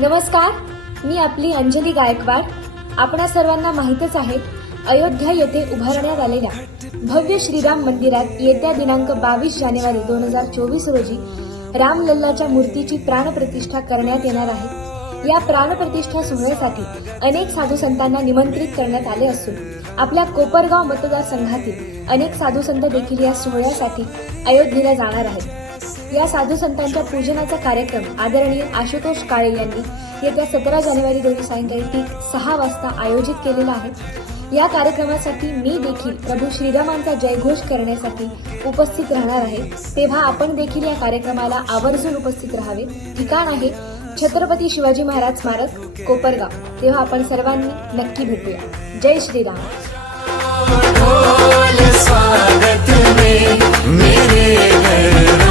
नमस्कार, मी आपली अंजली गायकवाड. आपणा सर्वांना माहीतच आहे, अयोध्या येथे उभारण्यात आलेल्या भव्य श्रीराम मंदिरात येत्या दिनांक 22 जानेवारी 2024 रोजी रामलल्लाच्या मूर्तीची प्राणप्रतिष्ठा करण्यात येणार आहे. या प्राणप्रतिष्ठा सोहळ्यासाठी अनेक साधू संतांना निमंत्रित करण्यात आले असून आपल्या कोपरगाव मतदारसंघातील अनेक साधू संत देखील या सोहळ्यासाठी अयोध्येला जाणार आहेत. या साधू संतांच्या पूजनाचा कार्यक्रम आदरणीय आशुतोष काळे यांनी येत्या 17 जानेवारी रोजी सायंकाळी ठीक 6 वाजता आयोजित केलेला आहे. या कार्यक्रमासाठी मी देखील प्रभू श्रीरामांचा जयघोष करण्यासाठी उपस्थित राहणार आहे. तेव्हा आपण देखील या कार्यक्रमाला आवर्जून उपस्थित राहावे. ठिकाण आहे छत्रपती शिवाजी महाराज स्मारक, कोपरगाव. तेव्हा आपण सर्वांनी नक्की भेटूया. जय श्रीराम. स्वागत में मेरे घर